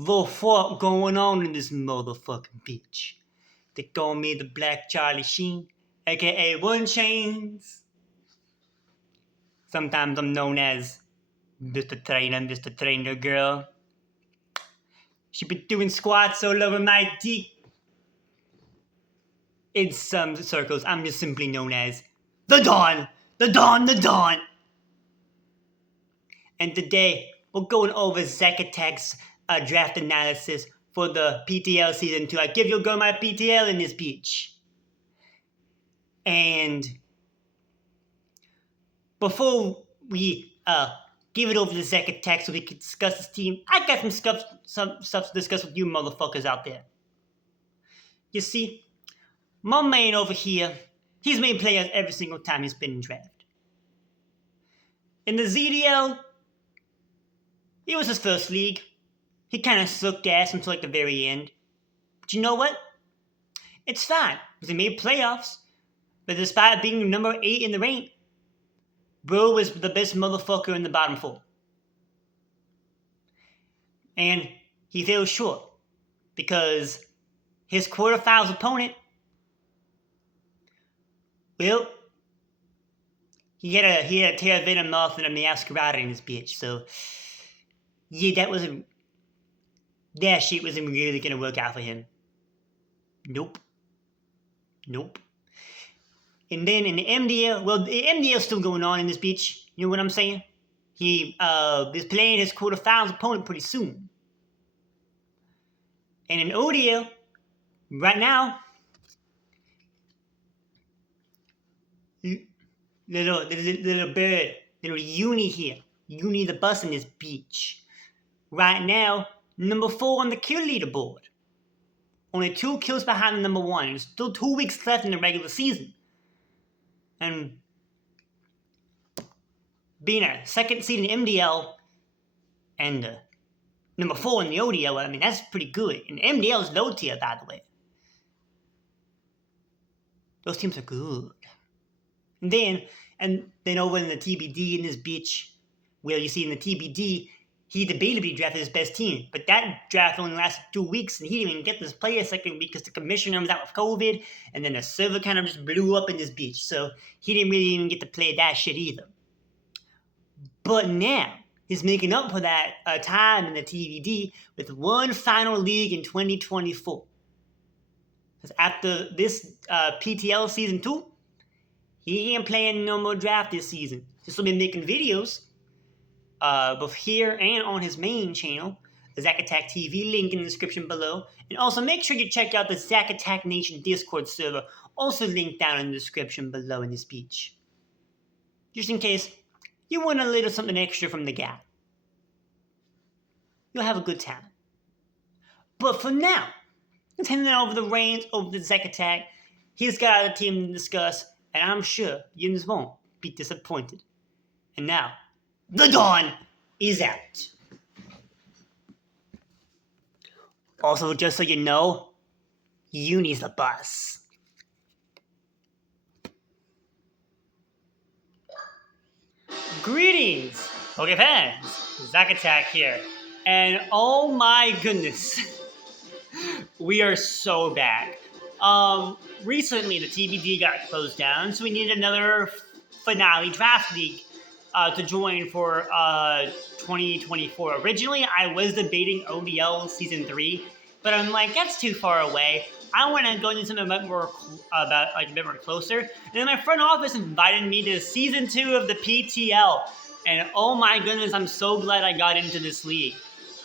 The fuck going on in this motherfucking bitch? They call me the Black Charlie Sheen, aka One Chains. Sometimes I'm known as Mr. Trainer Girl. She been doing squats all over my dick. In some circles, I'm just simply known as the Dawn. And today, we're going over Zack Attack's draft analysis for the PTL season 2. I give your girl my PTL in this bitch. And before we give it over to Zack Attack so we can discuss this team, I got some stuff to discuss with you motherfuckers out there. You see, my man over here, he's made players every single time he's been in draft. In the ZDL, it was his first league. He kind of sucked ass until like the very end. But you know what? It's fine, because he made playoffs. But despite being number 8 in the rank, bro was the best motherfucker in the bottom 4. And he fell short, because his quarterfinals opponent, well, he had a tear venom off and a masquerade in his bitch. So, yeah, that shit wasn't really gonna work out for him. Nope. And then in the MDL, well, the MDL's still going on in this bitch. You know what I'm saying? He is playing his quarterfinals opponent pretty soon. And in ODL, right now, little bird, little Uni here. Uni the bus in this beach. Right now, number 4 on the kill leaderboard. Only 2 kills behind the number 1. There's still 2 weeks left in the regular season. And being a second seed in MDL and number 4 in the ODL, I mean, that's pretty good. And MDL is low tier, by the way. Those teams are good. And then over in the TBD in this bitch, well, you see in the TBD, he debatably drafted his best team. But that draft only lasted 2 weeks, and he didn't even get this player second week because the commissioner was out with COVID, and then the server kind of just blew up in this bitch. So he didn't really even get to play that shit either. But now, he's making up for that time in the TBD with one final league in 2024. Because after this PTL season 2, he ain't playing no more draft this season. Just will be making videos, both here and on his main channel, the Zack Attack TV, link in the description below. And also make sure you check out the Zack Attack Nation Discord server, also linked down in the description below in this speech. Just in case you want a little something extra from the guy. You'll have a good time. But for now, let's hand over the reins over to Zack Attack. He's got a team to discuss, and I'm sure you just won't be disappointed. And now, the Dawn is out. Also, just so you know, Uni's the boss. Greetings, Poke fans. Zack Attack here. And oh my goodness, we are so back. Recently the TBD got closed down, so we needed another finale draft league to join for 2024. Originally, I was debating ODL Season 3, but I'm like, that's too far away. I want to go into something a bit more closer. And then my front office invited me to Season 2 of the PTL. And oh my goodness, I'm so glad I got into this league.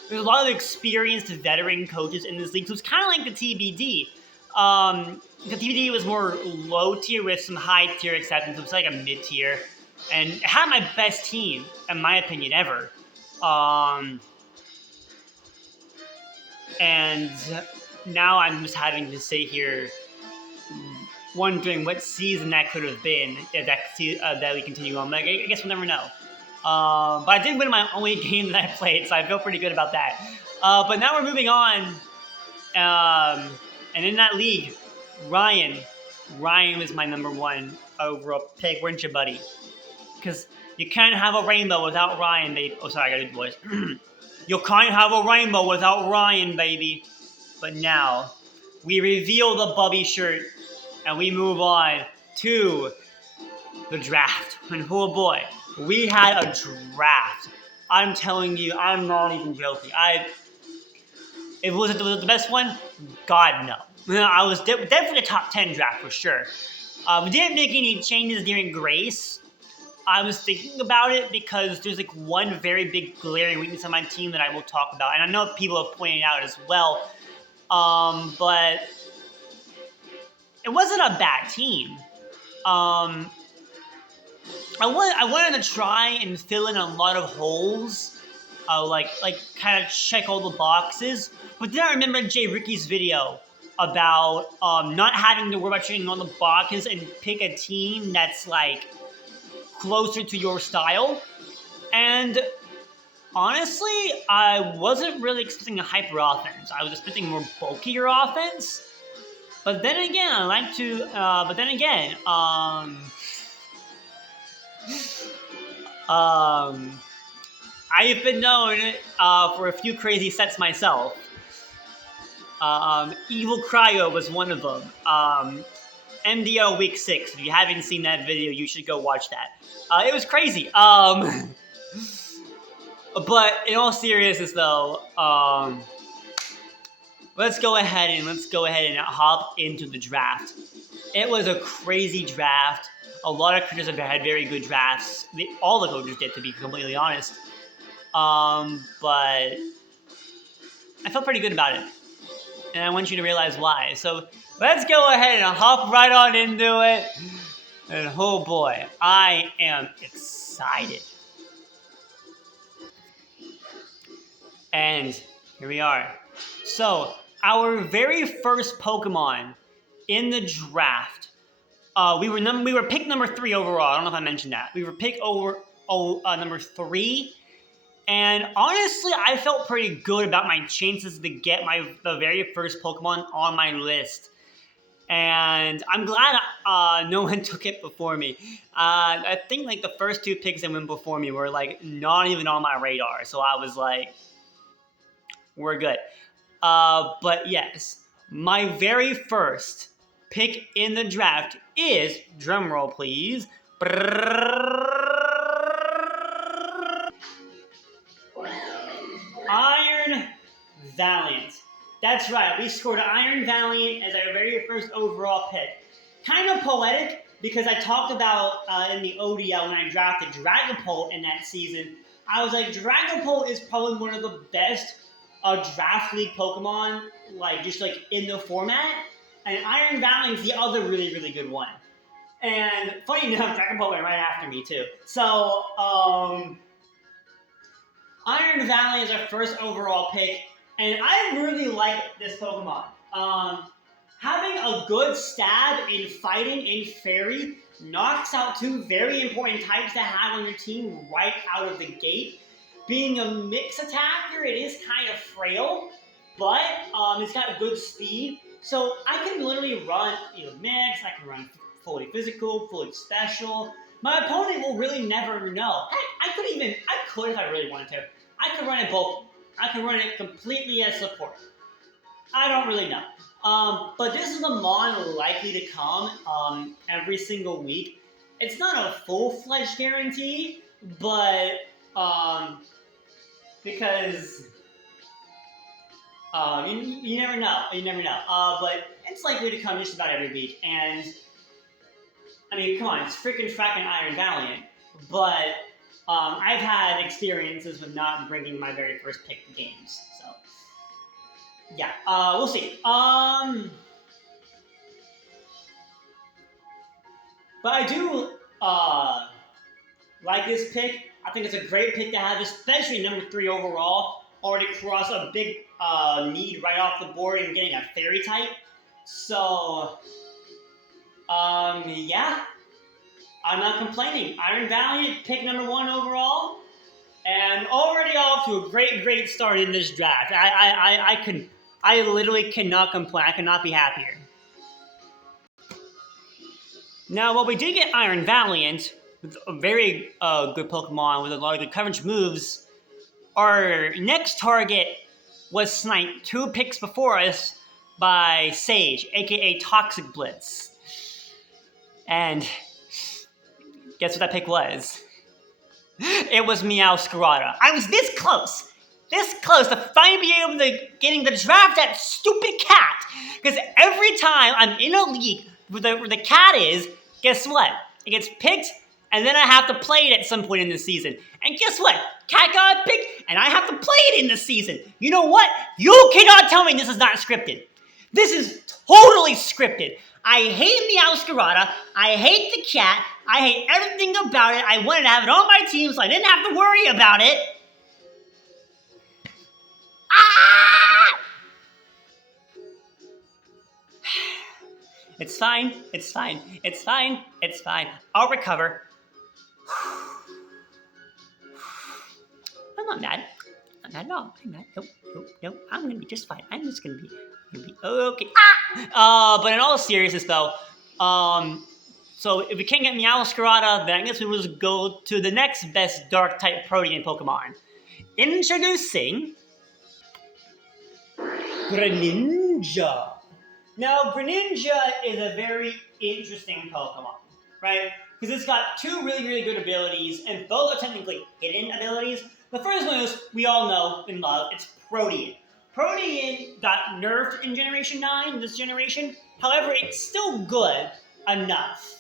There's a lot of experienced veteran coaches in this league, so it's kind of like the TBD. The TBD was more low tier with some high tier acceptance. It was like a mid tier. And it had my best team, in my opinion, ever. And now I'm just having to sit here wondering what season that could have been if that we continue on. Like, I guess we'll never know. But I did win my only game that I played, so I feel pretty good about that. But now we're moving on. And in that league, Ryan was my number 1 overall pick, weren't you, buddy? Because you can't have a rainbow without Ryan. Oh, sorry, I got to do the voice. You can't have a rainbow without Ryan, baby. But now, we reveal the Bubby shirt, and we move on to the draft. And oh boy, we had a draft. I'm telling you, I'm not even joking. Was it the best one? God, no. I was definitely a top 10 draft for sure. We didn't make any changes during Grace. I was thinking about it because there's like one very big glaring weakness on my team that I will talk about, and I know people have pointed out as well. But it wasn't a bad team. I wanted to try and fill in a lot of holes, like kind of check all the boxes. But then I remember Jay Ricky's video about not having to worry about checking all the boxes and pick a team that's like closer to your style. And honestly, I wasn't really expecting a hyper offense. I was expecting more bulkier offense. But then again, I like to. I've been known for a few crazy sets myself. Evil Cryo was one of them. MDO Week 6. If you haven't seen that video, you should go watch that. It was crazy. But in all seriousness, though, let's go ahead and hop into the draft. It was a crazy draft. A lot of coaches have had very good drafts. All the coaches did, to be completely honest. But I felt pretty good about it. And I want you to realize why. So let's go ahead and hop right on into it. And oh boy, I am excited. And here we are. So our very first Pokemon in the draft, we were picked number 3 overall. I don't know if I mentioned that. We were picked number 3. And honestly, I felt pretty good about my chances to get the very first Pokemon on my list. And I'm glad no one took it before me. I think like the first 2 picks that went before me were like not even on my radar. So I was like, we're good. But yes, my very first pick in the draft is, drumroll please, Iron Valiant. That's right, we scored Iron Valiant as our very first overall pick. Kind of poetic, because I talked about in the ODL when I drafted Dragapult in that season. I was like, Dragapult is probably one of the best draft league Pokemon, just in the format. And Iron Valiant's the other really, really good one. And funny enough, Dragapult went right after me too. So, Iron Valiant is our first overall pick, and I really like this Pokemon. Having a good stab in fighting in Fairy knocks out 2 very important types to have on your team right out of the gate. Being a mix attacker, it is kind of frail, but it's got good speed. So I can literally run mix, I can run fully physical, fully special. My opponent will really never know. I could if I really wanted to. I could run it both. I could run it completely as support. I don't really know. But this is a Mon likely to come every single week. It's not a full-fledged guarantee, but because you never know. You never know. But it's likely to come just about every week. And I mean, come on, it's fracking Iron Valiant. But I've had experiences with not bringing my very first pick to games. So yeah, we'll see. But I do like this pick. I think it's a great pick to have, especially number 3 overall. Already cross a big need right off the board and getting a Fairy type. So, yeah. I'm not complaining. Iron Valiant, pick number 1 overall. And already off to a great, great start in this draft. I literally cannot complain. I cannot be happier. Now, while we did get Iron Valiant, with a very good Pokemon with a lot of good coverage moves, Our next target was sniped 2 picks before us by Sage, aka Toxic Blitz. And guess what that pick was? It was Meowscarada. I was this close to finally being able to getting to draft that stupid cat. Because every time I'm in a league where the cat is, guess what? It gets picked, and then I have to play it at some point in the season. And guess what? Cat got picked, and I have to play it in the season. You know what? You cannot tell me this is not scripted. This is totally scripted. I hate Meowscarada. I hate the cat. I hate everything about it. I wanted to have it on my team so I didn't have to worry about it. Ah! It's fine. It's fine. It's fine. It's fine. I'll recover. I'm not mad. I'm not at all. I'm not. Nope. I'm gonna be just fine. I'm just gonna be okay. But in all seriousness, though, so if we can't get Meowscarada, then I guess we will just go to the next best Dark-type Protean Pokemon. Introducing Greninja. Now, Greninja is a very interesting Pokemon, right? Because it's got 2 really, really good abilities, and both are technically hidden abilities. The first one is, we all know and love, it's Protean. Protean got nerfed in Generation 9, this generation. However, it's still good enough,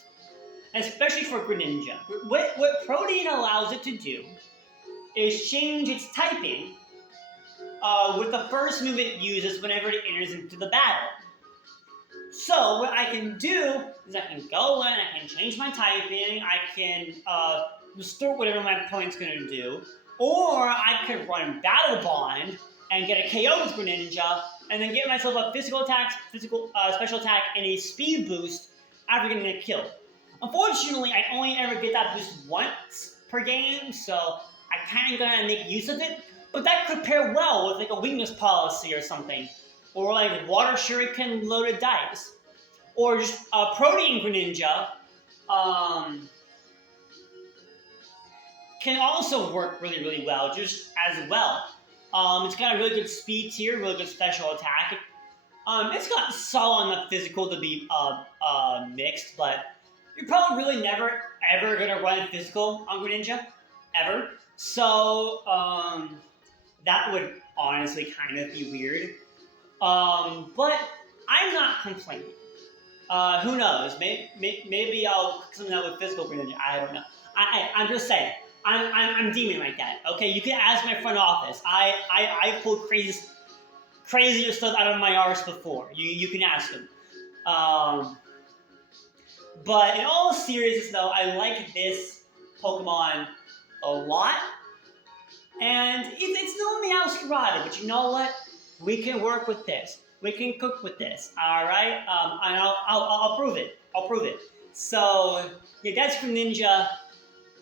especially for Greninja. What Protean allows it to do is change its typing with the first move it uses whenever it enters into the battle. So what I can do is I can go in, I can change my typing, I can restore whatever my opponent's going to do, or I could run Battle Bond and get a KO with Greninja, and then get myself a physical attack, special attack, and a speed boost after getting a kill. Unfortunately, I only ever get that boost once per game, so I kind of gotta make use of it. But that could pair well with like a weakness policy or something, or like Water Shuriken loaded dice, or just Protean Greninja. Can also work really, really well, just as well. It's got a really good speed tier, really good special attack. It's got solid enough physical to be mixed, but you're probably really never, ever going to run physical on Greninja. Ever. So, that would honestly kind of be weird. But I'm not complaining. Who knows? Maybe I'll cook something out with physical Greninja. I don't know. I'm just saying. I'm demon like that. Okay, you can ask my front office. I pulled crazier stuff out of my arse before. You can ask them. But in all seriousness, though, I like this Pokemon a lot. And it's no Meowscarada, but you know what? We can work with this. We can cook with this. All right. And I'll prove it. I'll prove it. So yeah, that's Greninja.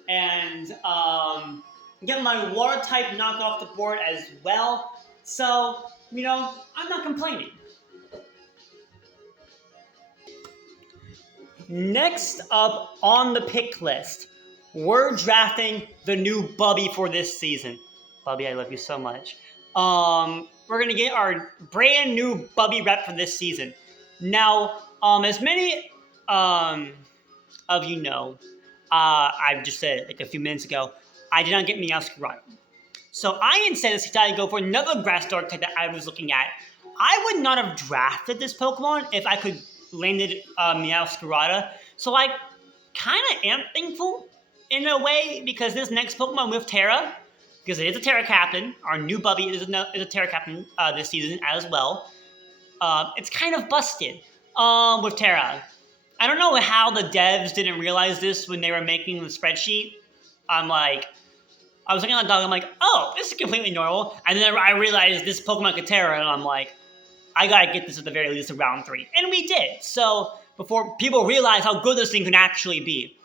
And get my water type knocked off the board as well. So, you know, I'm not complaining. Next up on the pick list, we're drafting the new Bubby for this season. Bubby, I love you so much. We're going to get our brand new Bubby rep for this season. Now, as many of you know, I just said like a few minutes ago, I did not get Meowscarada. So I instead decided to go for another grass dark type that I was looking at. I would not have drafted this Pokemon if I could landed Meowscarada. So I kind of am thankful in a way because this next Pokemon with Terra, because it is a Terra Captain, our new Bubby is a Terra Captain this season as well. It's kind of busted with Terra. I don't know how the devs didn't realize this when they were making the spreadsheet. I was looking at the dog, I'm like, oh, this is completely normal. And then I realized this Pokemon could Terra, and I'm like, I gotta get this at the very least in round 3. And we did. So, before people realize how good this thing can actually be.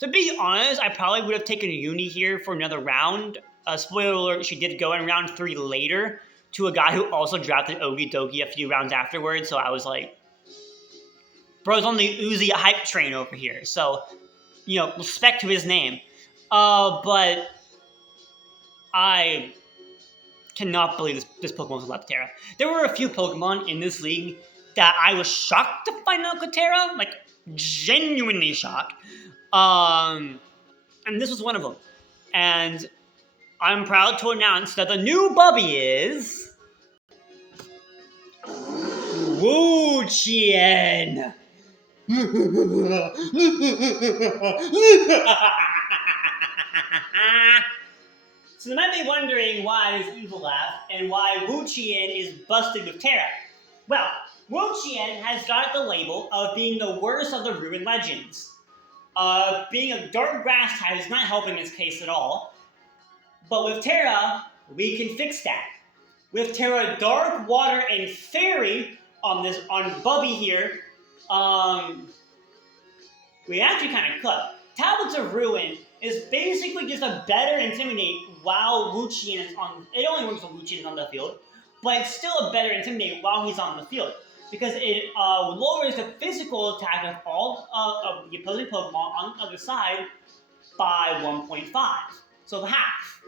To be honest, I probably would have taken Uni here for another round. Spoiler alert, she did go in round 3 later to a guy who also drafted Ogie Dogie a few rounds afterwards. So I was like, bro's on the Uzi hype train over here. So, you know, respect to his name. But I cannot believe this Pokemon was left Terra. There were a few Pokemon in this league that I was shocked to find out could Terra, like genuinely shocked. And this was one of them. And I'm proud to announce that the new Bubby is Wuchien. So you might be wondering why this evil laugh and why Wuchien is busted with Terra. Well, Wuchien has got the label of being the worst of the Ruined Legends. Being a dark grass type is not helping this case at all. But with Terra, we can fix that. With Terra Dark, Water, and Fairy on Bubby here, we actually kind of cut. Tablets of Ruin is basically just a better Intimidate while Wuchien is on. It only works when Wuchien is on the field, but it's still a better Intimidate while he's on the field because it lowers the physical attack of all of the opposing Pokemon on the other side by 1.5, so half.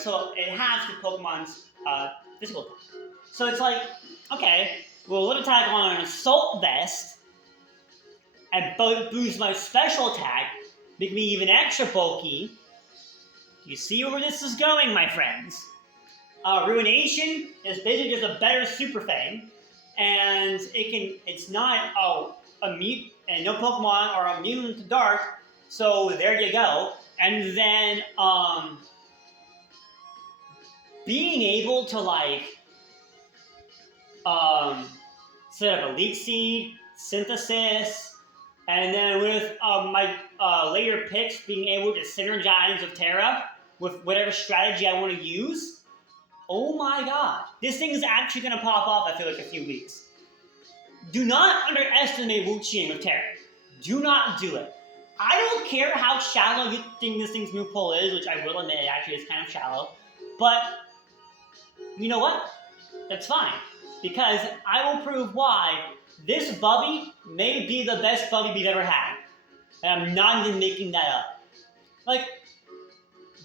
So it halves the Pokemon's physical attack. So it's like, okay, we'll let attack on an Assault Vest and boost my special attack, make me even extra bulky. You see where this is going, my friends? Ruination is basically just a better Super Fang, and it's not immune, and no Pokemon are immune to Dark. So there you go. And then being able to set up a Leech Seed, Synthesis, and then with my later picks being able to synergize with Terra with whatever strategy I want to use. Oh my god. This thing is actually going to pop off, I feel like, a few weeks. Do not underestimate Wuchien with Terra. Do not do it. I don't care how shallow you think this thing's move pool is, which I will admit it actually is kind of shallow, but you know what? That's fine. Because I will prove why this Bubby may be the best Bubby we've ever had. And I'm not even making that up. Like,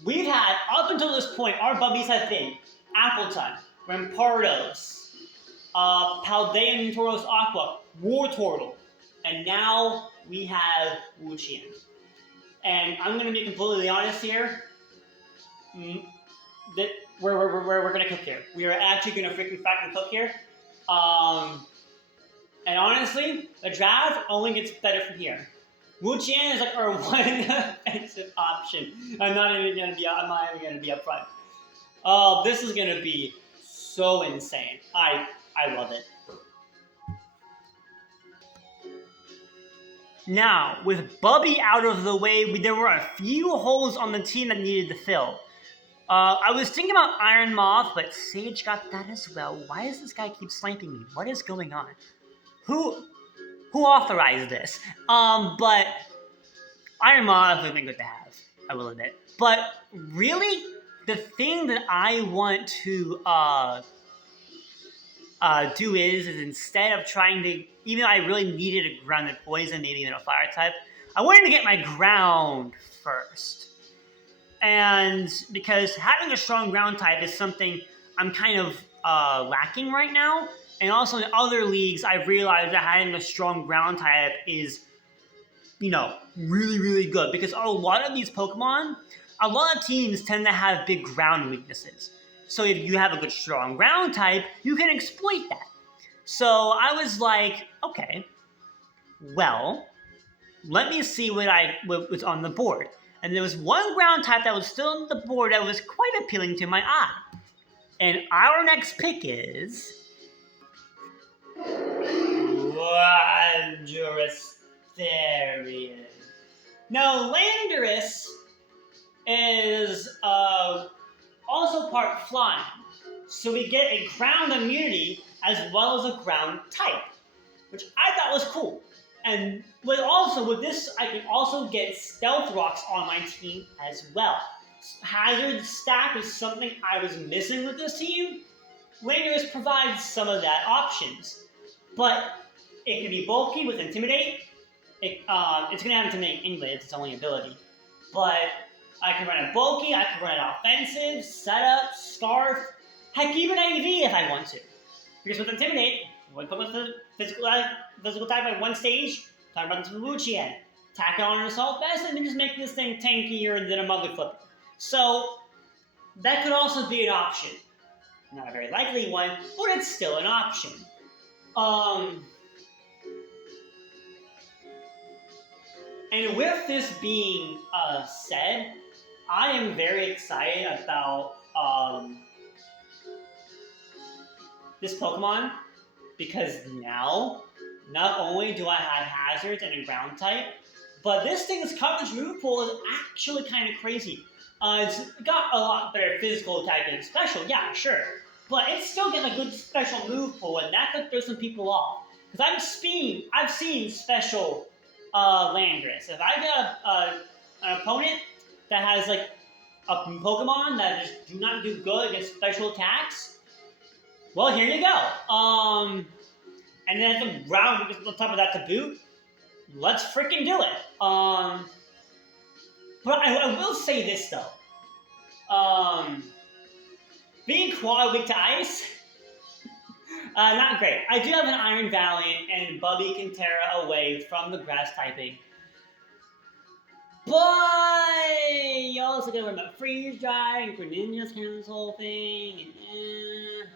we've had, up until this point, our Bubbies have been Appletun, Rampardos, Paldean Tauros Aqua, Wartortle, and now we have Wuchien. And I'm going to be completely honest here. That we're going to cook here. We are actually going to freaking cook here. And honestly, the draft only gets better from here. Wuchien is like our one offensive option. I'm not even going to be up front. Oh, this is going to be so insane. I love it. Now, with Bubby out of the way, there were a few holes on the team that needed to fill. I was thinking about Iron Moth, but Sage got that as well. Why does this guy keep sniping me? What is going on? Who authorized this? But Iron Moth would have been good to have, I will admit. But really, the thing that I want to do is instead of trying to, even though I really needed a grounded poison, maybe even a fire type, I wanted to get my ground first. And because having a strong ground type is something I'm kind of lacking right now. And also in other leagues, I've realized that having a strong ground type is, really, really good. Because a lot of these Pokemon, a lot of teams tend to have big ground weaknesses. So if you have a good strong ground type, you can exploit that. So I was like, okay, well, let me see what was on the board. And there was one ground type that was still on the board that was quite appealing to my eye. And our next pick is Landorus Therian. Now, Landorus is also part flying. So we get a ground immunity as well as a ground type, which I thought was cool. And with this, I can also get Stealth Rocks on my team as well. Hazard stack is something I was missing with this team. Landorus provides some of that options. But it can be bulky with Intimidate. It's going to have Intimidate anyway, it's its only ability. But I can run it bulky, I can run it offensive, setup, scarf, heck, even AV if I want to. Because with Intimidate, we put with the physical type at one stage, talk about the Wuchien, tack it on an assault vest, and then just make this thing tankier than a mother flipper. So that could also be an option. Not a very likely one, but it's still an option. And with this being said, I am very excited about this Pokemon because now, not only do I have hazards and a ground type, but this thing's coverage move pool is actually kind of crazy. It's got a lot better physical type than special, yeah, sure. But it's still getting a good special move pool, and that could throw some people off. Because I've seen special Landorus. If I get an opponent that has like a Pokemon that just do not do good against special attacks, well, here you go. And then at the round, on top of that to boot, let's freaking do it. But I will say this though. Being quad weak to ice, not great. I do have an Iron Valiant and Bubby can tear away from the grass typing. But you also gotta remember Freeze Dry and Greninja's kind of this whole thing. And,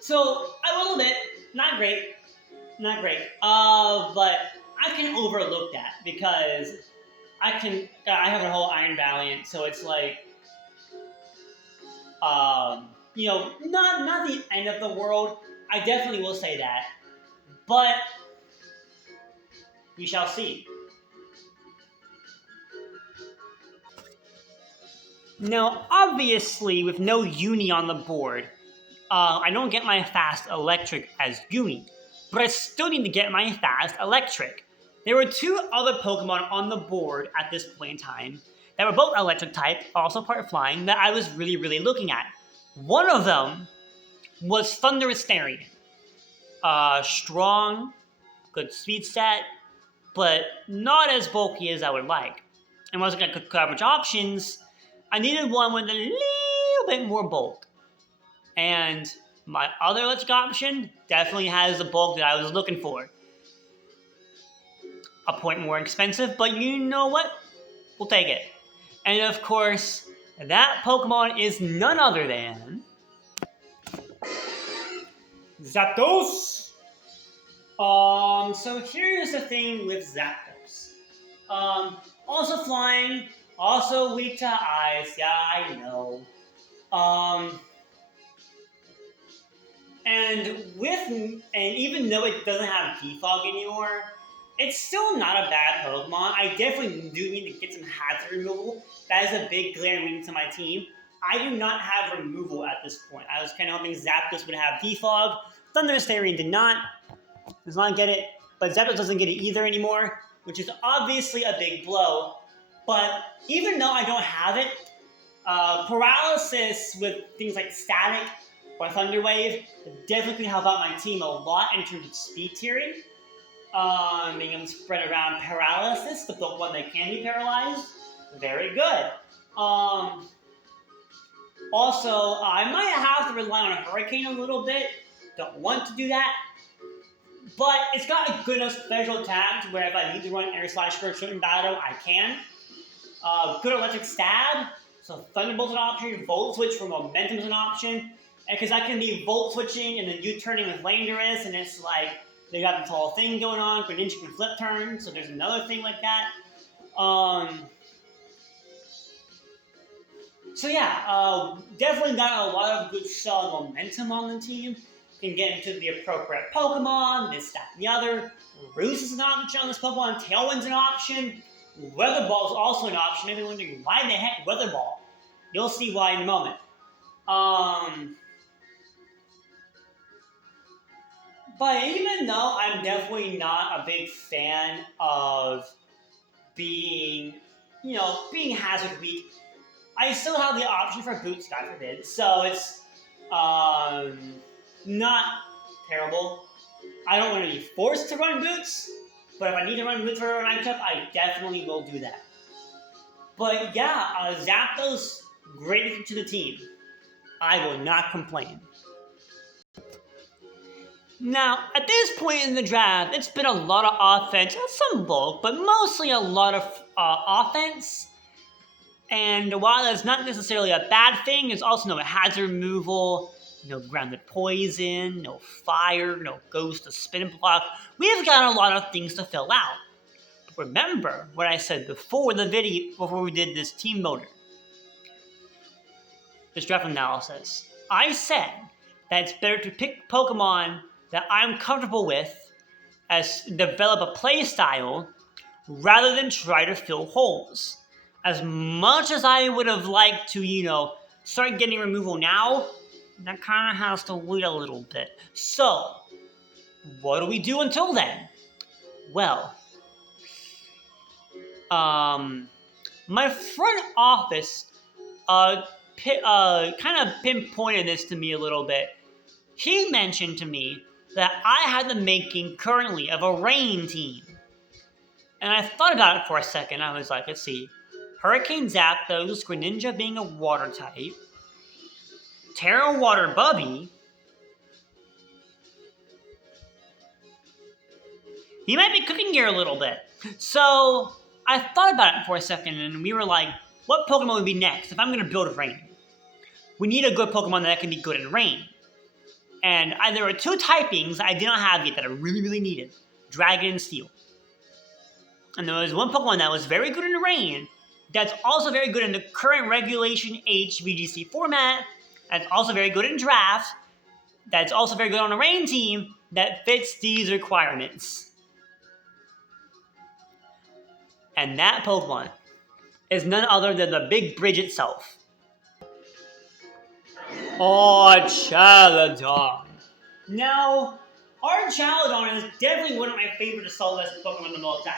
so a little bit, not great. But I can overlook that because I have a whole Iron Valiant, so it's like, not the end of the world. I definitely will say that, but we shall see. Now, obviously, with no Uni on the board, I don't get my fast electric as Uni, but I still need to get my fast electric. There were two other Pokemon on the board at this point in time that were both electric type, also part flying, that I was really, really looking at. One of them was Thundurus Therian. Strong, good speed stat, but not as bulky as I would like. And when I was looking at coverage options, I needed one with a little bit more bulk. And my other electric option definitely has the bulk that I was looking for. A point more expensive, but you know what? We'll take it. And of course, that Pokemon is none other than Zapdos. So here's the thing with Zapdos. Also flying, also weak to ice. Yeah, I know. And even though it doesn't have defog anymore, it's still not a bad Pokemon. I definitely do need to get some hazard removal. That is a big glaring weakness on my team. I do not have removal at this point. I was kind of hoping Zapdos would have defog. Thundurus Therian did not. Does not get it. But Zapdos doesn't get it either anymore, which is obviously a big blow. But even though I don't have it, paralysis with things like Static or Thunder Wave definitely help out my team a lot in terms of speed tiering. Being able to spread around paralysis, the Pokemon that can be paralyzed, very good. Also, I might have to rely on a Hurricane a little bit. Don't want to do that. But it's got a good enough special attack to where if I need to run Air Slash for a certain battle, I can. Good electric stab, so Thunderbolt's an option, Volt Switch for momentum is an option. And because I can be Volt Switching and then U-turning with Landorus, and it's like, they got this whole thing going on, Greninja can flip turn, so there's another thing like that. So yeah, definitely got a lot of good solid momentum on the team. Can get into the appropriate Pokemon, this, that, and the other. Roost is an option on this Pokemon, Tailwind's an option. Weather Ball is also an option. Maybe wondering why the heck Weather Ball. You'll see why in a moment. But even though I'm definitely not a big fan of being hazard weak, I still have the option for Boots, God forbid. So it's not terrible. I don't want to be forced to run Boots, but if I need to run Boots for a matchup, I definitely will do that. But yeah, Zapdos, great addition to the team. I will not complain. Now, at this point in the draft, it's been a lot of offense, some bulk, but mostly a lot of offense. And while that's not necessarily a bad thing, there's also no hazard removal, no grounded poison, no fire, no ghost to spin block. We've got a lot of things to fill out. But remember what I said before the video, before we did this team motor, this draft analysis. I said that it's better to pick Pokemon that I'm comfortable with as develop a play style rather than try to fill holes. As much as I would have liked to, start getting removal now, that kind of has to wait a little bit. So, what do we do until then? Well, my front office kind of pinpointed this to me a little bit. He mentioned to me that I had the making currently of a rain team. And I thought about it for a second. I was like, let's see. Hurricane Zapdos, Greninja being a water type. Terra Water Bubby. He might be cooking here a little bit. So I thought about it for a second and we were like, what Pokemon would be next if I'm going to build rain? We need a good Pokemon that can be good in rain. And there were two typings I did not have yet that I really, really needed. Dragon and Steel. And there was one Pokemon that was very good in rain, that's also very good in the current Regulation H VGC format, that's also very good in draft, that's also very good on a rain team, that fits these requirements. And that Pokemon is none other than the Big Bridge itself. Archaladon. Now, Archaladon is definitely one of my favorite Assault Vest Pokemon of all time.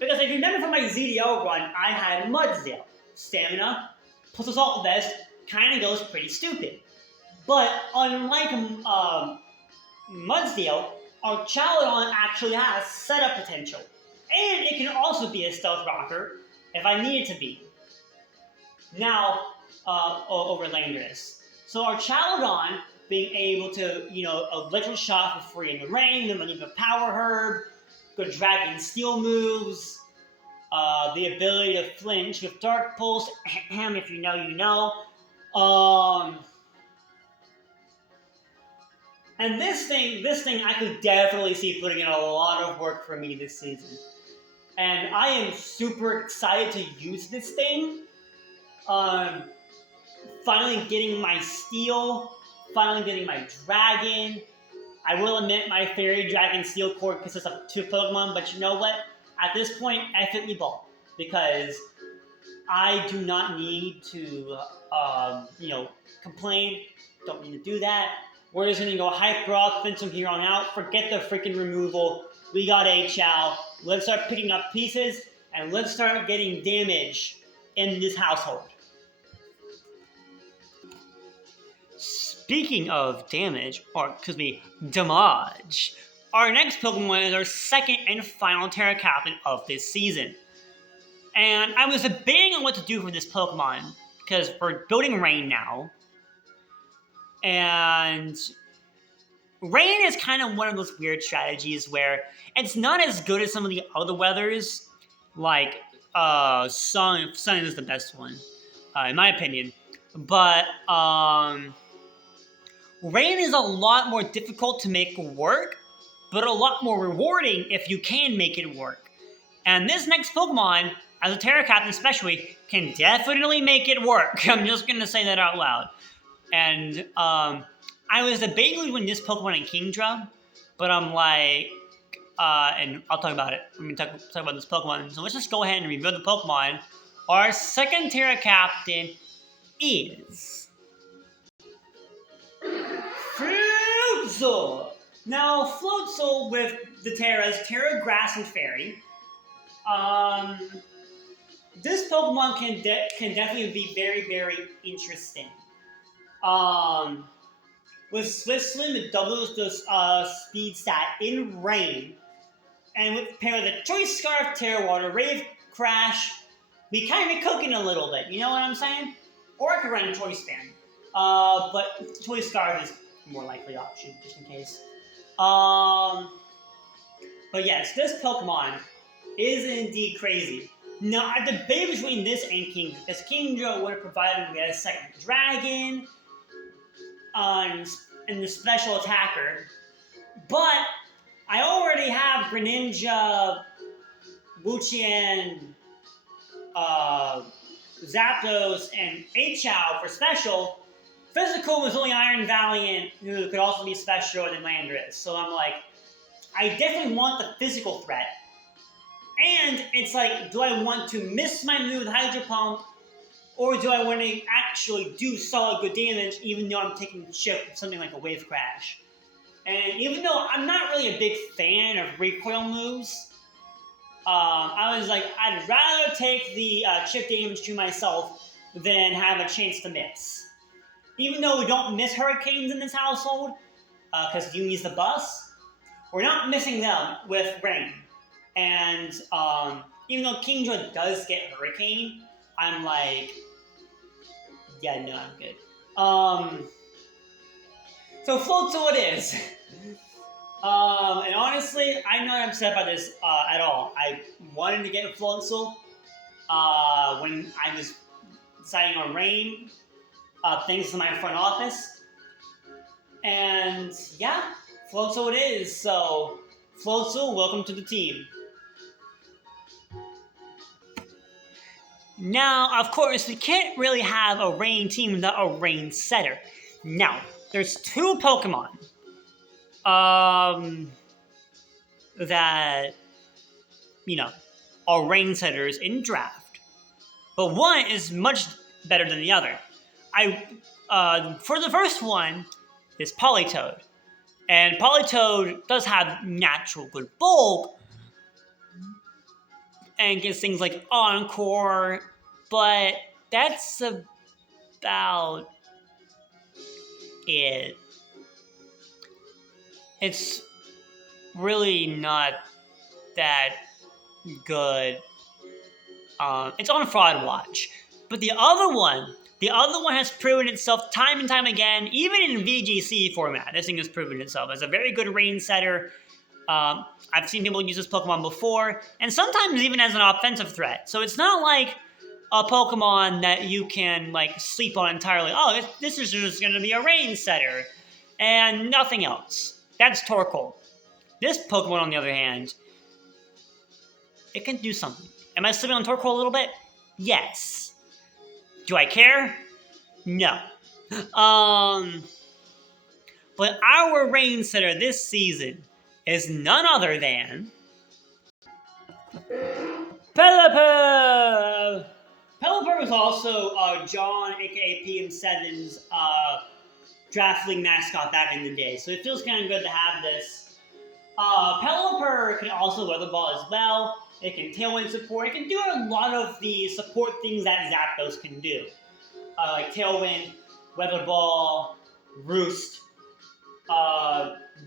Because if you remember from my ZDL run, I had Mudsdale. Stamina plus Assault Vest kind of goes pretty stupid. But unlike Mudsdale, Archaladon actually has setup potential. And it can also be a Stealth Rocker if I need it to be. Now, over Landorus. So Archaladon being able to, Electric Shot for free in the rain, then leave a Power Herb, good Dragon Steel moves, the ability to flinch with Dark Pulse, if you know, you know. And this thing I could definitely see putting in a lot of work for me this season. And I am super excited to use this thing. Finally getting my Steel, finally getting my Dragon. I will admit my Fairy Dragon Steel core consists of 2 Pokemon, but you know what? At this point, ethically ball. Because I do not need to, complain. Don't need to do that. We're just going to go Hyper Offense from here on out. Forget the freaking removal. We got HL. Let's start picking up pieces, and let's start getting damage in this household. Speaking of damage, damage, our next Pokemon is our second and final Terra Captain of this season. And I was debating on what to do for this Pokemon, because we're building Rain now. And Rain is kind of one of those weird strategies where it's not as good as some of the other weathers, like Sun is the best one, in my opinion. But Rain is a lot more difficult to make work, but a lot more rewarding if you can make it work. And this next Pokemon, as a Terra Captain especially, can definitely make it work. I'm just going to say that out loud. And I was debating when this Pokemon in Kingdra, but I'm like, and I'll talk about it. I'm going to talk about this Pokemon. So let's just go ahead and reveal the Pokemon. Our second Terra Captain is Floatzel. Now, Floatzel with the Terras, Terra, Grass, and Fairy. This Pokemon can definitely be very, very interesting. With Swift Swim, it doubles the speed stat in Rain. And with pair with the Choice Scarf, Terra Water, Rave, Crash, we kind of cooking a little bit. You know what I'm saying? Or I could run a choice band. But choice scarf is a more likely option, just in case. But yes, this Pokemon is indeed crazy. Now, I debate between this and Kingdra, because Kingdra would have provided me a second dragon and the special attacker. But I already have Greninja, Wuchien, Zapdos, and H-Chow for special. Physical was only Iron Valiant, who could also be special, and Landorus. So I'm like, I definitely want the physical threat. And it's like, do I want to miss my move with Hydro Pump, or do I want to actually do solid good damage, even though I'm taking shit with something like a Wave Crash? And even though I'm not really a big fan of recoil moves, I was like, I'd rather take the chip damage to myself than have a chance to miss. Even though we don't miss Hurricanes in this household, because Yumi's the bus, we're not missing them with Rain. And even though Kingdra does get Hurricane, I'm like, yeah, no, I'm good. So Floatzel it is. And honestly, I'm not upset by this at all. I wanted to get Floatzel when I was deciding on Rain, thanks to my front office. And yeah, Floatzel it is. So Floatzel, welcome to the team. Now, of course, we can't really have a Rain team without a Rain setter. Now, there's two Pokemon that, are Rain setters in draft. But one is much better than the other. For the first one is Politoed. And Politoed does have natural good bulk, and gets things like Encore, but that's about it. It's really not that good. It's on Fraud Watch. But the other one has proven itself time and time again, even in VGC format. This thing has proven itself as a very good Rain setter. I've seen people use this Pokemon before, and sometimes even as an offensive threat. So it's not like a Pokemon that you can sleep on entirely. Oh, this is just going to be a Rain setter, and nothing else. That's Torkoal. This Pokemon, on the other hand, it can do something. Am I sleeping on Torkoal a little bit? Yes. Do I care? No. But our Rain setter this season is none other than Pelipper! Pelipper was also John, aka PM7's draft league mascot back in the day, so it feels kind of good to have this. Pelipper can also Weather Ball as well. It can Tailwind support. It can do a lot of the support things that Zapdos can do. Like Tailwind, Weather Ball, Roost,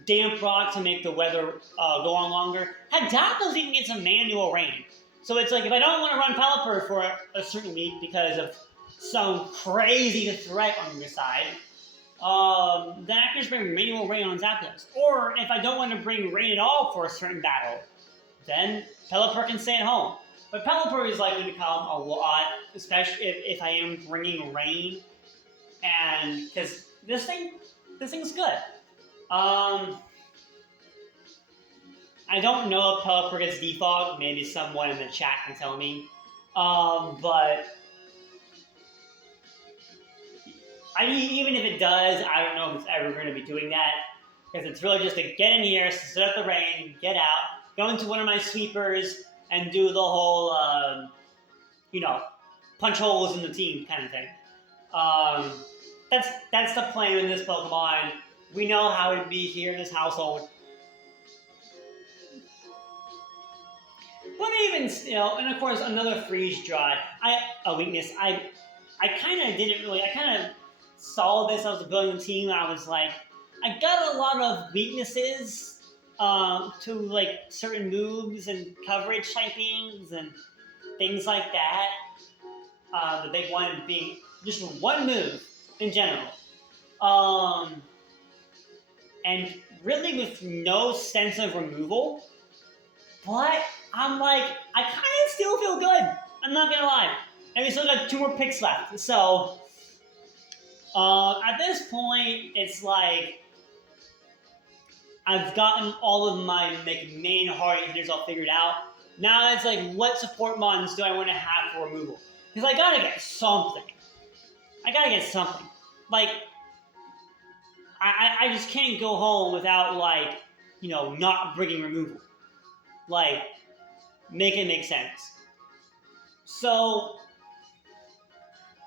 Damp Rock to make the weather go on longer. Heck, Zapdos even gets a manual rain. So it's like, if I don't want to run Pelipper for a certain week because of some crazy threat on your side, then I can just bring manual rain on Zapdos. Or if I don't want to bring rain at all for a certain battle, then Pelipper can stay at home. But Pelipper is likely to come a lot, especially if I am bringing rain, and because this thing's good. I don't know if Pelipper gets defogged. Maybe someone in the chat can tell me. But even if it does, I don't know if it's ever going to be doing that, because it's really just to get in here, set up the rain, get out, go into one of my sweepers, and do the whole, punch holes in the team kind of thing. That's the plan in this Pokemon. We know how it'd be here in this household. But even still, and of course another freeze dry. A weakness. I kind of saw this. I was building a team. And I was like, I got a lot of weaknesses to certain moves and coverage typings and things like that. The big one being just one move in general. Um, and really with no sense of removal. But I'm like, I kind of still feel good. I'm not gonna lie. And we still got 2 more picks left. So at this point, it's like I've gotten all of my main hard hitters all figured out. Now it's like, what support mons do I want to have for removal? Because I gotta get something. Like, I just can't go home without, like, not bringing removal. Like, make it make sense. So,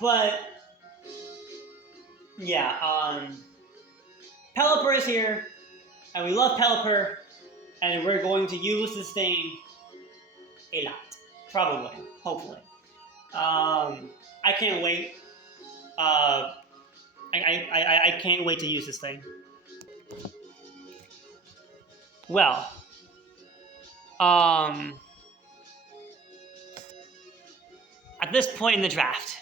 but, yeah, Pelipper is here, and we love Pelipper, and we're going to use this thing a lot. Probably. Hopefully. I can't wait. I can't wait to use this thing. Well, at this point in the draft,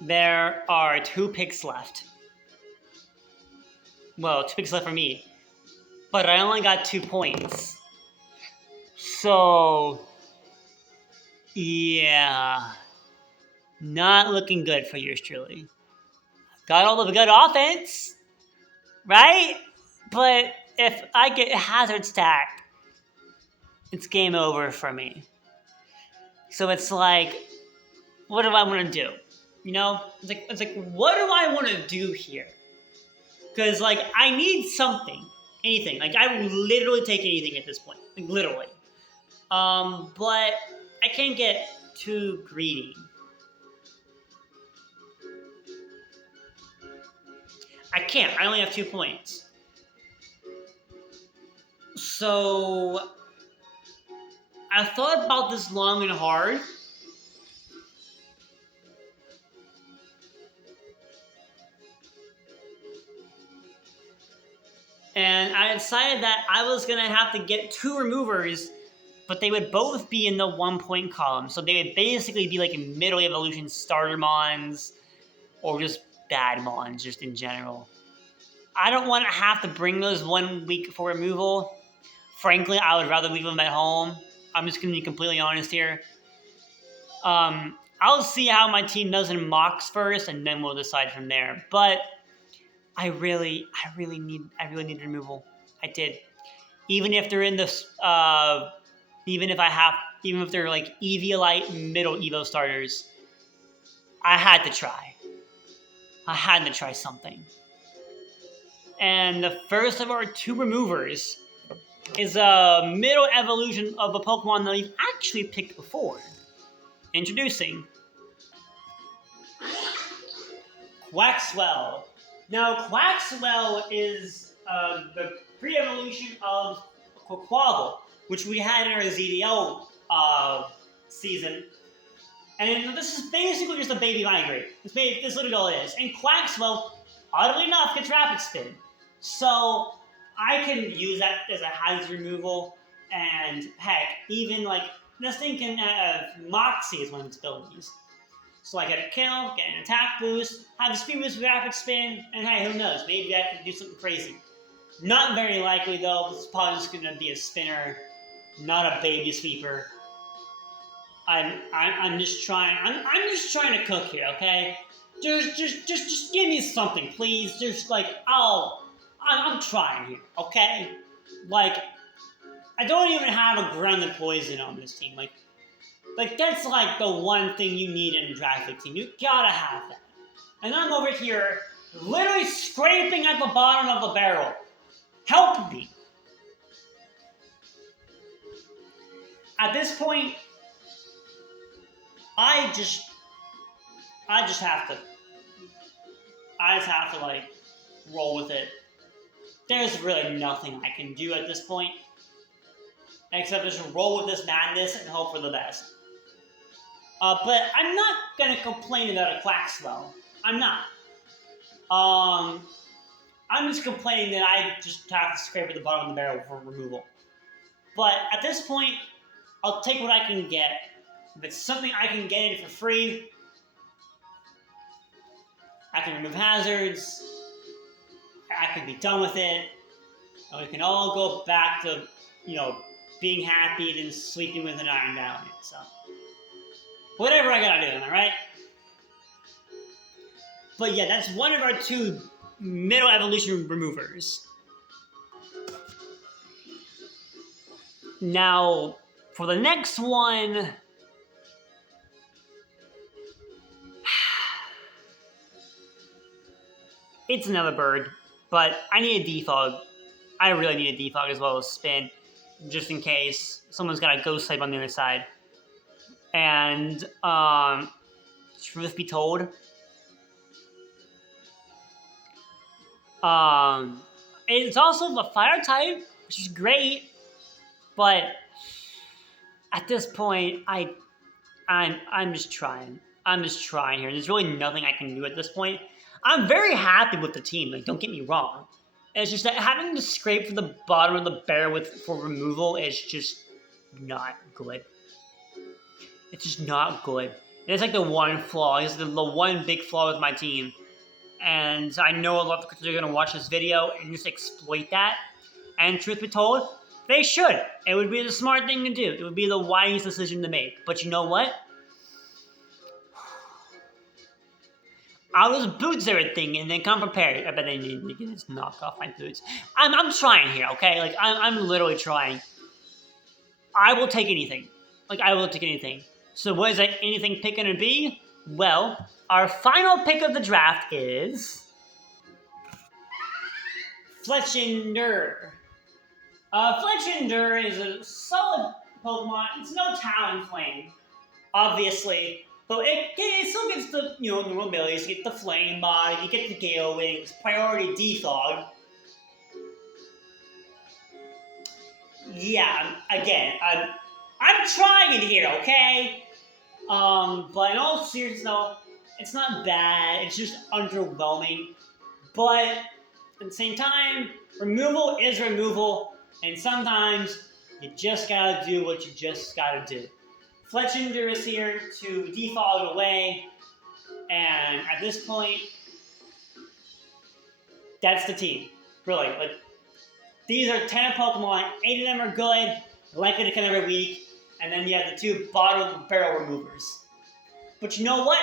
there are 2 picks left. Well, 2 picks left for me, but I only got 2 points. So, yeah, not looking good for yours truly. Got all the good offense, right? But if I get hazard stack, it's game over for me. So it's like, what do I want to do? It's like, what do I want to do here? Because, like, I need something, anything. Like, I would literally take anything at this point, like, literally. But I can't get too greedy. I can't. I only have 2 points. So I thought about this long and hard. And I decided that I was going to have to get 2 removers, but they would both be in the 1-point column. So they would basically be like middle evolution starter mons, or just bad mons, just in general. I don't want to have to bring those 1 week for removal. Frankly, I would rather leave them at home. I'm just going to be completely honest here. I'll see how my team does in mocks first, and then we'll decide from there. But I really need removal. I did. Even if they're in this, even if they're like Eviolite middle Evo starters, I had to try. I had to try something. And the first of our 2 removers is a middle evolution of a Pokemon that we've actually picked before. Introducing Quaxwell. Now, Quaxwell is the pre-evolution of Quaquaval, which we had in our ZDL season. And this is basically just a baby migrate. This is literally all it is. And Quaxwell, oddly enough, gets Rapid Spin. So I can use that as a hazard removal. And heck, even like this thing can Moxie is one of its abilities. So I get a kill, get an attack boost, have a speed boost with Rapid Spin, and hey, who knows? Maybe I can do something crazy. Not very likely though. This is probably just gonna be a spinner, not a baby sweeper. I'm just trying. I'm just trying to cook here, okay? Just give me something, please. Just like I'm trying here, okay? Like I don't even have a grounded poison on this team. Like that's like the one thing you need in a draft team. You gotta have that. And I'm over here literally scraping at the bottom of the barrel. Help me. At this point, I just have to like roll with it. There's really nothing I can do at this point except just roll with this madness and hope for the best. But I'm not gonna complain about a Quaxwell. I'm not. I'm just complaining that I just have to scrape at the bottom of the barrel for removal. But at this point, I'll take what I can get. If it's something I can get in for free, I can remove hazards, I can be done with it, and we can all go back to, being happy and sleeping with an iron down. So, whatever I gotta do, am I right? But yeah, that's one of our 2 middle evolution removers. Now, for the next one, it's another bird, but I need a defog. I really need a defog as well as spin, just in case someone's got a ghost type on the other side. And truth be told, it's also a fire type, which is great, but at this point, I'm just trying. I'm just trying here. There's really nothing I can do at this point. I'm very happy with the team. Like, don't get me wrong. It's just that having to scrape for the bottom of the barrel for removal is just not good. It's just not good. And it's like the one flaw. It's the one big flaw with my team. And I know a lot of people are going to watch this video and just exploit that. And truth be told, they should. It would be the smart thing to do. It would be the wise decision to make. But you know what? I'll just boots everything and then come prepared. I bet they need to just knock off my boots. I'm trying here, okay? Like, I'm literally trying. I will take anything. Like, I will take anything. So what is that anything pick going to be? Well, our final pick of the draft is Fletchender. Fletchender is a solid Pokemon. It's no Talonflame, obviously. But it still gets the, normal abilities. You get the Flame Body, you get the Gale Wings, Priority Defog. Yeah, again, I'm trying it here, okay? But in all seriousness, though, it's not bad. It's just underwhelming. But at the same time, removal is removal, and sometimes you just gotta do what you just gotta do. Fletchender is here to defog away, and at this point, that's the team. Really, like, these are 10 Pokemon, 8 of them are good, likely to come every week, and then you have the 2 bottom of the barrel removers. But you know what?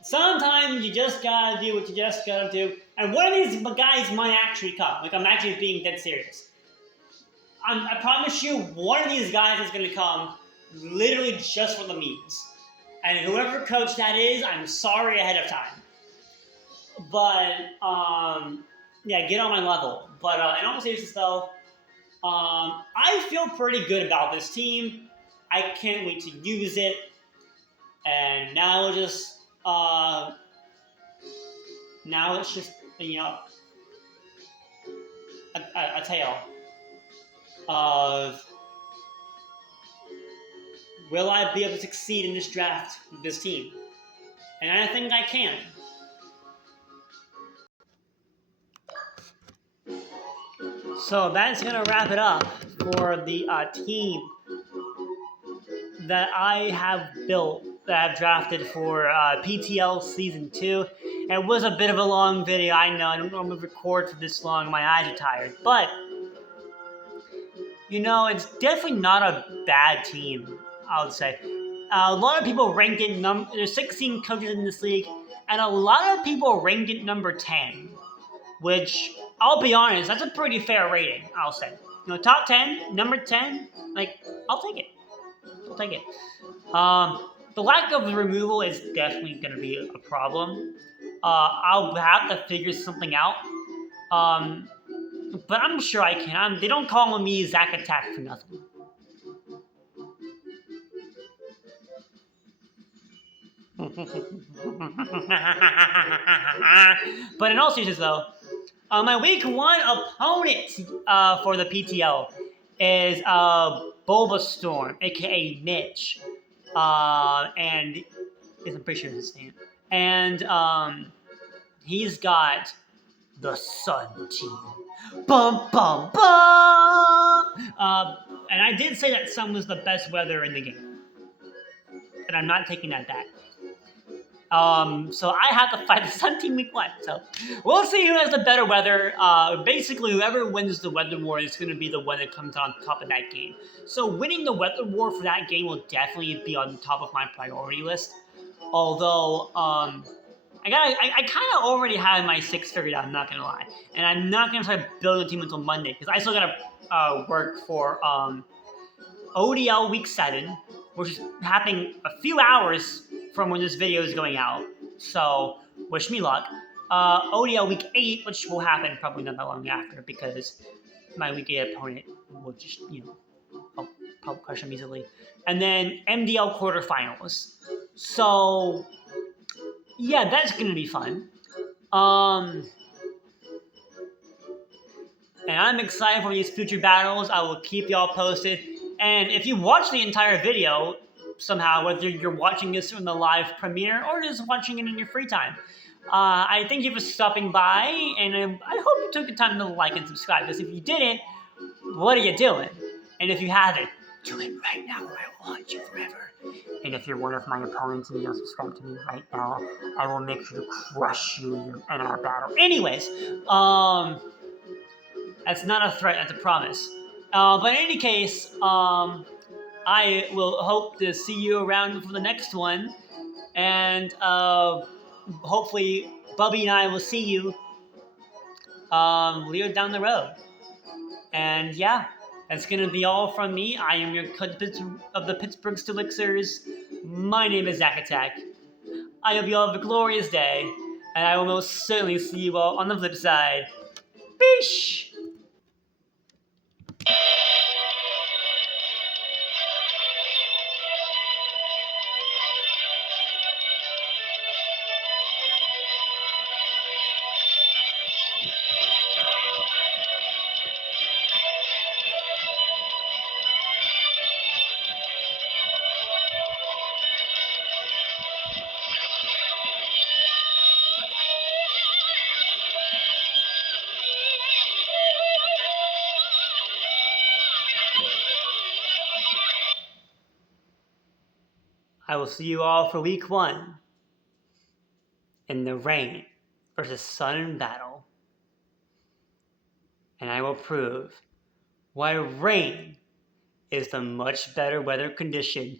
Sometimes you just gotta do what you just gotta do, and one of these guys might actually come. Like, I'm actually being dead serious. I promise you, one of these guys is gonna come literally just for the memes. And whoever coach that is, I'm sorry ahead of time. But, yeah, get on my level. But in all seriousness, though, I feel pretty good about this team. I can't wait to use it. And now it's just, a tale of, will I be able to succeed in this draft with this team? And I think I can. So that's going to wrap it up for the team that I have built, that I've drafted for PTL Season 2. It was a bit of a long video, I know. I don't normally record for this long. My eyes are tired. But, it's definitely not a bad team, I would say. A lot of people rank it, there's 16 coaches in this league, and a lot of people rank it number 10, which, I'll be honest, that's a pretty fair rating, I'll say. Top 10, number 10, I'll take it. I'll take it. The lack of removal is definitely going to be a problem. I'll have to figure something out. But I'm sure I can. They don't call me Zack Attack for nothing. But in all seriousness, though, my week 1 opponent for the PTL is Bulbastorm, aka Mitch, and I'm pretty sure it's his name. And he's got the Sun Team. Bum bum bum. And I did say that sun was the best weather in the game. and I'm not taking that back. So I have to fight the Sun team week 1. So we'll see who has the better weather. Basically, whoever wins the weather war is going to be the one that comes on top of that game. So winning the weather war for that game will definitely be on top of my priority list. Although, I kind of already have my 6 figured out, I'm not going to lie. And I'm not going to start building a team until Monday, because I still got to work for ODL week 7, which is happening a few hours from when this video is going out. So, wish me luck. ODL week 8, which will happen probably not that long after, because my week 8 opponent will just, I'll probably crush him easily. And then MDL quarterfinals. So, yeah, that's going to be fun. And I'm excited for these future battles. I will keep y'all posted. And if you watch the entire video, somehow, whether you're watching this in the live premiere or just watching it in your free time, I thank you for stopping by, and I hope you took the time to like and subscribe, because if you didn't, what are you doing? And if you haven't, do it right now, or I will haunt you forever. And if you're one of my opponents and you don't subscribe to me right now, I will make sure to crush you in our battle. Anyways, that's not a threat, that's a promise. But in any case, I will hope to see you around for the next one. And hopefully Bubby and I will see you later down the road. And yeah, that's going to be all from me. I am your coach of the Pittsburgh Steelixers. My name is Zach Attack. I hope you all have a glorious day, and I will most certainly see you all on the flip side. Peace! I will see you all for week 1 in the rain versus sun battle. And I will prove why rain is the much better weather condition.